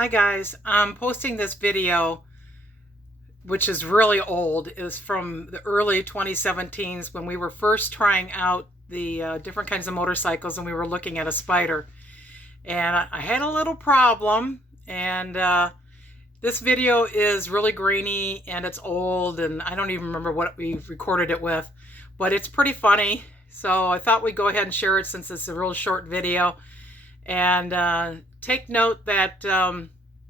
Hi guys, I'm posting this video which is really old. It was from the early 2017s when we were first trying out the different kinds of motorcycles and we were looking at a Spyder. And I had a little problem, and this video is really grainy and it's old and I don't even remember what we recorded it with, but it's pretty funny. So I thought we'd go ahead and share it since it's a real short video. And take note that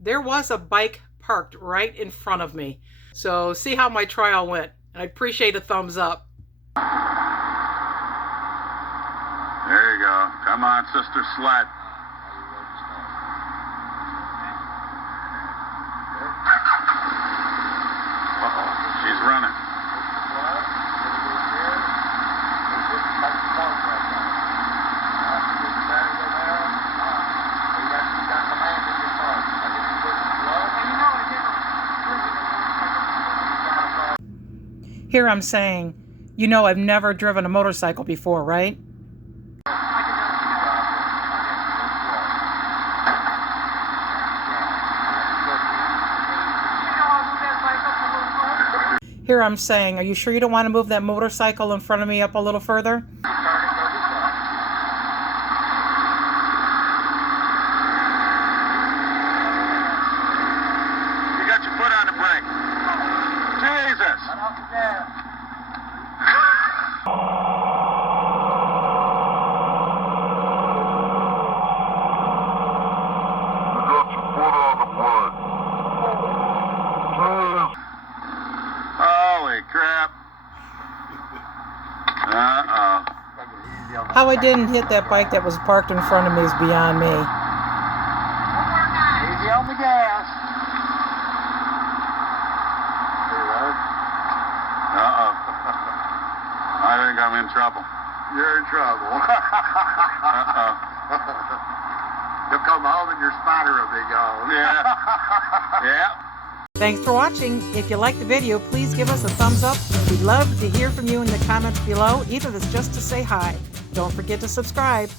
there was a bike parked right in front of me. So see how my trial went. I'd appreciate a thumbs up. There you go. Come on, Sister Slut. Uh-oh, she's running. Here I'm saying, you know, I've never driven a motorcycle before, right? Here I'm saying, are you sure you don't want to move that motorcycle in front of me up a little further? You got your foot on the brake. Jesus! Holy crap. Uh-oh. How I didn't hit that bike that was parked in front of me is beyond me. Easy on the gas. Uh-oh. I think I'm in trouble. You're in trouble. Uh-oh. You'll come home and your Spyder will be gone. Yeah. Yeah. Thanks for watching. If you liked the video, please give us a thumbs up. We'd love to hear from you in the comments below, even if it's just to say hi. Don't forget to subscribe.